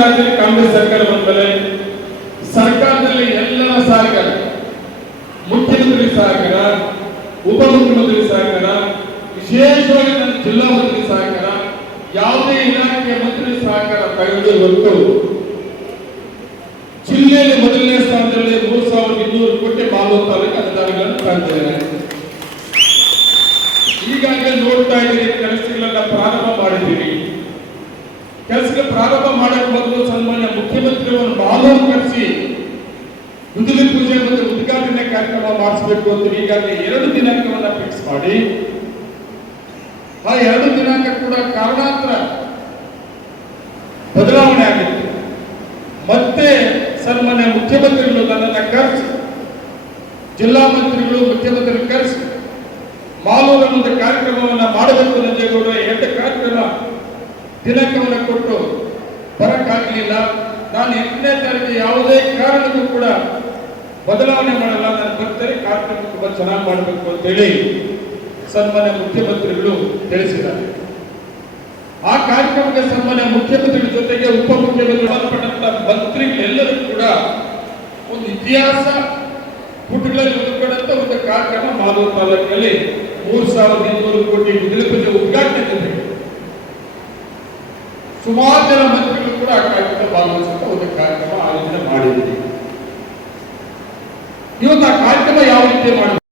ರಾಜ್ಯದಲ್ಲಿ ಕಾಂಗ್ರೆಸ್ ಸರ್ಕಾರ ಬಂದಮೇಲೆ ಸರ್ಕಾರದಲ್ಲಿ ಎಲ್ಲರ ಸಹಕಾರ, ಮುಖ್ಯಮಂತ್ರಿ ಸಹಕಾರ, ಉಪಮುಖ್ಯಮಂತ್ರಿ ಸಹಕಾರ, ವಿಶೇಷವಾಗಿ ನನ್ನ ಜಿಲ್ಲಾ ಮಂತ್ರಿ ಸಹಕಾರ, ಯಾವುದೇ ಇಲಾಖೆಯ ಮಂತ್ರಿ ಸಹಕಾರ ತಗೊಂಡು ಹೊರತು ಜಿಲ್ಲೆಯಲ್ಲಿ ಮೊದಲನೇ ಸ್ಥಾನದಲ್ಲಿ 3200 ಕೋಟಿ ಮಾಲೂರು ತಾಲೂಕು ಅನುದಾನಗಳನ್ನು ತಂದಿದ್ದಾರೆ. ಈಗಾಗಲೇ ನೋಡ್ತಾ ಇದ್ದೀರಿ, ಕೆಲಸಗಳನ್ನ ಪ್ರಾರಂಭ ಮಾಡಿದ್ದೀವಿ. ಕೆಲಸಕ್ಕೆ ಪ್ರಾರಂಭ ಮಾಡಕ್ಕೆ ಮೊದಲು ಸನ್ಮಾನ್ಯ ಮುಖ್ಯಮಂತ್ರಿಗಳನ್ನು ಮಾಲೂರು ಕರೆಸಿ ಗುದ್ದಲಿ ಪೂಜೆ ಮತ್ತು ಉದ್ಘಾಟನೆ ಕಾರ್ಯಕ್ರಮ ಮಾಡಿಸಬೇಕು ಅಂತ ಈಗಾಗಲೇ 2 ದಿನಾಂಕವನ್ನ ಫಿಕ್ಸ್ ಮಾಡಿ, ಆ 2 ದಿನಾಂಕ ಕೂಡ ಕಾರಣಾಂತರ ಬದಲಾವಣೆ ಆಗಿತ್ತು. ಮತ್ತೆ ಸನ್ಮಾನ್ಯ ಮುಖ್ಯಮಂತ್ರಿಗಳು ನನ್ನನ್ನು ಕರೆಸಿ, ಜಿಲ್ಲಾ ಮಂತ್ರಿಗಳು ಮುಖ್ಯಮಂತ್ರಿ ಕರೆಸಿ ಮಾಲೂರ ಒಂದು ಕಾರ್ಯಕ್ರಮವನ್ನು ಮಾಡಬೇಕು. ನಂಜೇಗೌಡ 2 ಕಾರ್ಯಕ್ರಮ ದಿನಾಂಕವನ್ನು ಕೊಟ್ಟು ಬರಕ್ಕಾಗಲಿಲ್ಲ. ನಾನು 8ನೇ ತಾರೀಕು ಯಾವುದೇ ಕಾರಣಕ್ಕೂ ಕೂಡ ಬದಲಾವಣೆ ಮಾಡಲ್ಲ, ನಾನು ಬರ್ತಾರೆ, ಕಾರ್ಯಕ್ರಮ ತುಂಬಾ ಚೆನ್ನಾಗಿ ಮಾಡಬೇಕು ಅಂತ ಹೇಳಿ ಸನ್ಮಾನ್ಯ ಮುಖ್ಯಮಂತ್ರಿಗಳು ತಿಳಿಸಿದ್ದಾರೆ. ಆ ಕಾರ್ಯಕ್ರಮಕ್ಕೆ ಸನ್ಮಾನ್ಯ ಮುಖ್ಯಮಂತ್ರಿಗಳ ಜೊತೆಗೆ ಉಪಮುಖ್ಯಮಂತ್ರಿಗಳು ಮಂತ್ರಿಗಳೆಲ್ಲರೂ ಕೂಡ ಒಂದು ಇತಿಹಾಸ ಪುಟಗಳಲ್ಲಿ ಉಳ್ಕೊಂಡಂತ ಒಂದು ಕಾರ್ಯಕ್ರಮ ಮಾಲೂರು ತಾಲೂಕಿನಲ್ಲಿ 3200 ಕೋಟಿ ಗುದ್ದಲಿ ಪೂಜೆ ಉದ್ಘಾಟನೆ ಜೊತೆಗೆ ಸುಮಾರು ಜನ ಮಂತ್ರಿಗಳು ಕೂಡ ಆ ಕಾರ್ಯಕ್ರಮ ಭಾಗವಹಿಸುವಂತ ಒಂದು ಕಾರ್ಯಕ್ರಮ ಆಯೋಜನೆ ಮಾಡಿದ್ದೀವಿ. ಇವತ್ತು ಆ ಕಾರ್ಯಕ್ರಮ ಯಾವ ರೀತಿ ಮಾಡಿ